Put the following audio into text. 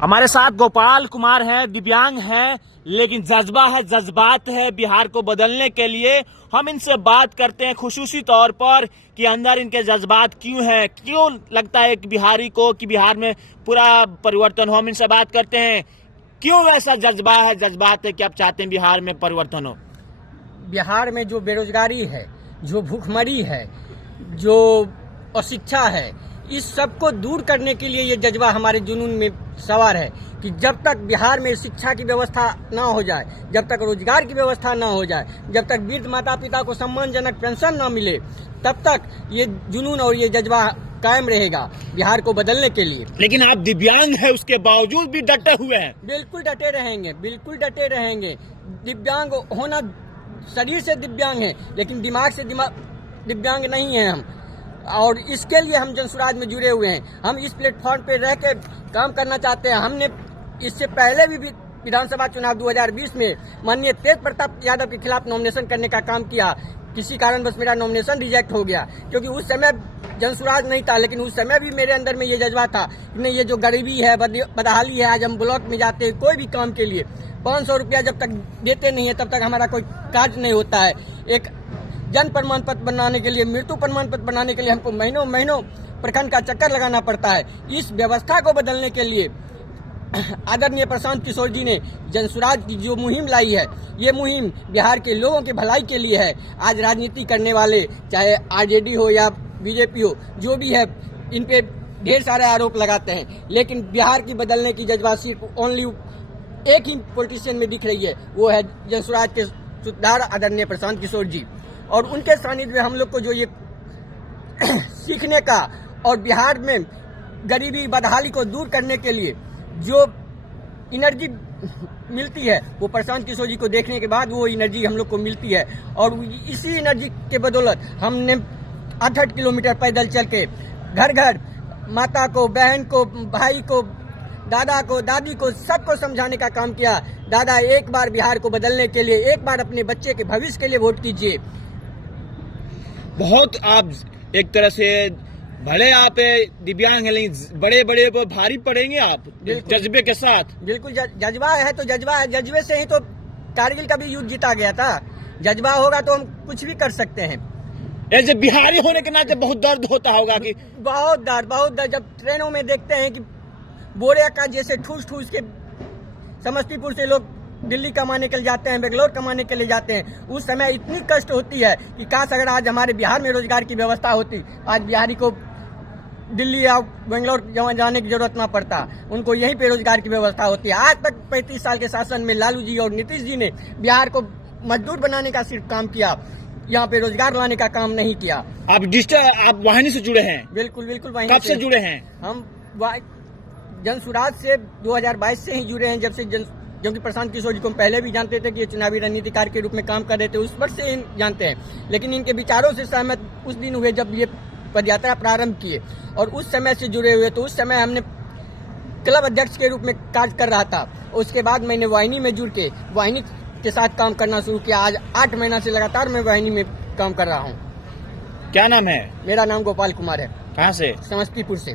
हमारे साथ गोपाल कुमार हैं, दिव्यांग हैं, लेकिन जज्बा है, जज्बात है बिहार को बदलने के लिए। हम इनसे बात करते हैं खुसूसी तौर पर कि अंदर इनके जज्बात क्यों हैं, क्यों लगता है कि बिहारी को कि बिहार में पूरा परिवर्तन हो। हम इनसे बात करते हैं क्यों ऐसा जज्बा है, जज्बात है कि आप चाहते हैं बिहार में परिवर्तन हो। बिहार में जो बेरोजगारी है, जो भूखमरी है, जो अशिक्षा है, इस सब को दूर करने के लिए ये जज्बा हमारे जुनून में सवार है कि जब तक बिहार में शिक्षा की व्यवस्था ना हो जाए, जब तक रोजगार की व्यवस्था ना हो जाए, जब तक वृद्ध माता पिता को सम्मानजनक पेंशन ना मिले, तब तक ये जुनून और ये जज्बा कायम रहेगा बिहार को बदलने के लिए। लेकिन आप दिव्यांग हैं, उसके बावजूद भी डटे हुए हैं। बिल्कुल डटे रहेंगे, बिल्कुल डटे रहेंगे। दिव्यांग होना शरीर से दिव्यांग है, लेकिन दिमाग से दिव्यांग नहीं है हम। और इसके लिए हम जनसुराज में जुड़े हुए हैं। हम इस प्लेटफॉर्म पे रह के काम करना चाहते हैं। हमने इससे पहले भी विधानसभा चुनाव 2020 में माननीय तेज प्रताप यादव के खिलाफ नॉमिनेशन करने का काम किया। किसी कारणवश मेरा नॉमिनेशन रिजेक्ट हो गया, क्योंकि उस समय जनसुराज नहीं था। लेकिन उस समय भी मेरे अंदर में ये जज्बा था कि नहीं, ये जो गरीबी है, बदहाली है, आज हम ब्लॉक में जाते हैं कोई भी काम के लिए 500 रुपया जब तक देते नहीं है तब तक हमारा कोई कार्य नहीं होता है। एक जन्म प्रमाण पत्र बनाने के लिए, मृत्यु प्रमाण पत्र बनाने के लिए हमको महीनों महीनों प्रखंड का चक्कर लगाना पड़ता है। इस व्यवस्था को बदलने के लिए आदरणीय प्रशांत किशोर जी ने जनसुराज की जो मुहिम लाई है, ये मुहिम बिहार के लोगों की भलाई के लिए है। आज राजनीति करने वाले, चाहे आरजेडी हो या बीजेपी हो, जो भी है, इन पे ढेर सारे आरोप लगाते हैं, लेकिन बिहार की बदलने की जज्बा सिर्फ ओनली एक ही पॉलिटिशियन में दिख रही है, वो है जनसुराज के सूत्रधार आदरणीय प्रशांत किशोर जी। और उनके सानिध्य में हम लोग को जो ये सीखने का और बिहार में गरीबी बदहाली को दूर करने के लिए जो एनर्जी मिलती है, वो प्रशांत किशोर जी को देखने के बाद वो एनर्जी हम लोग को मिलती है। और इसी एनर्जी के बदौलत हमने 8 किलोमीटर पैदल चल के घर घर माता को, बहन को, भाई को, दादा को, दादी को, सबको समझाने का काम किया। दादा, एक बार बिहार को बदलने के लिए, एक बार अपने बच्चे के भविष्य के लिए वोट कीजिए। बहुत आप एक तरह से भले आप दिव्यांग हैं, लेकिन बड़े बड़े भारी पड़ेंगे आप जज्बे के साथ। बिल्कुल, जज्बा है तो जज्बा है। जज्बे से ही तो कारगिल का भी युद्ध जीता गया था। जज्बा होगा तो हम कुछ भी कर सकते हैं। ऐसे बिहारी होने के नाते बहुत दर्द होता होगा कि बहुत दर्द। जब ट्रेनों में देखते हैं कि बोरे का जैसे ठूस ठूस के समस्तीपुर से लोग दिल्ली कमाने के लिए जाते हैं, बेंगलोर कमाने के लिए जाते हैं, उस समय इतनी कष्ट होती है कि काश अगर आज हमारे बिहार में रोजगार की व्यवस्था होती, आज बिहारी को दिल्ली या बेंगलोर जाने की जरूरत ना पड़ता, उनको यहीं पे रोजगार की व्यवस्था होती है। आज तक 35 साल के शासन में लालू जी और नीतीश जी ने बिहार को मजदूर बनाने का सिर्फ काम किया, यहाँ पे रोजगार लाने का काम नहीं किया। आप वाहिनी से जुड़े हैं? बिल्कुल। कब से जुड़े हैं? हम जनसुराज से 2022 से ही जुड़े हैं, जब से क्योंकि प्रशांत किशोर जी को हम पहले भी जानते थे कि ये चुनावी रणनीतिकार के रूप में काम कर रहे थे, उस वर्ष से जानते हैं। लेकिन इनके विचारों से सहमत उस दिन हुए जब ये पदयात्रा प्रारंभ किए, और उस समय से जुड़े हुए। तो उस समय हमने क्लब अध्यक्ष के रूप में कार्य कर रहा था। उसके बाद मैंने वाहिनी में जुड़ के वाहिनी के साथ काम करना शुरू किया। आज 8 महीना से लगातार मैं वाहिनी में काम कर रहा हूँ। क्या नाम है? मेरा नाम गोपाल कुमार है। कहाँ से? समस्तीपुर से।